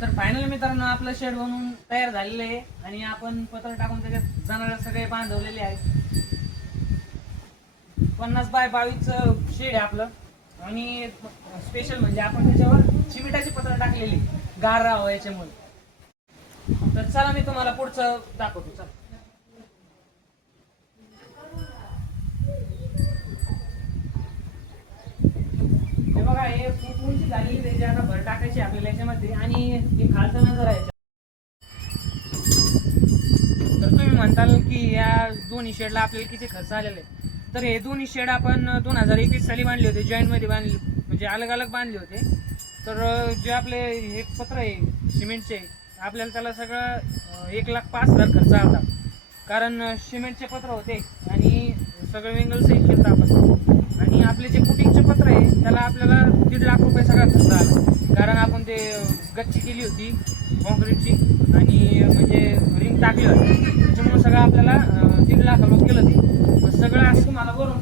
तर फायनल मित्रांनो आपलं शेड बनवून तयार झालेलं आहे आणि आपण पत्र टाकून त्याच्यात जनावर सगळे बांधवलेले आहेत. 50 बाय 22 शेड आहे आपलं. आणि स्पेशल म्हणजे आपण त्याच्यावर चिमिटाची पत्र टाकलेली गार राहावं याच्यामुळे. तर चला मी तुम्हाला पुढचं दाखवतो. चला हे बघा, हे उंची झालेली त्याची आता भर टाकायची आपल्याला याच्यामध्ये. आणि हे खालचं नजर आहे. तर तुम्ही म्हणताल की या दोन्ही शेडला आपल्याला किती खर्च आलेला आहे. तर हे दोन्ही शेड आपण 2021 साली बांधले होते, जॉईंटमध्ये बांधले, म्हणजे अलग अलग बांधले होते. तर जे आपले हे पत्र आहे सिमेंटचे, आपल्याला त्याला सगळं 1,05,000 खर्च आला. कारण सिमेंटचे पत्र होते आणि सगळं वेंगल सहित केलं आपण. आणि आपले जे कुटिंगचे पत्र आहे त्याला आपल्याला 1.5 लाख रुपये सगळा खर्च आला. कारण आपण ते गच्ची केली होती कॉन्क्रीटची आणि म्हणजे रिंग टाकली होती, त्याच्यामुळे सगळं आपल्याला 1.5 लाख केलं ते. सगळं असं मला वरून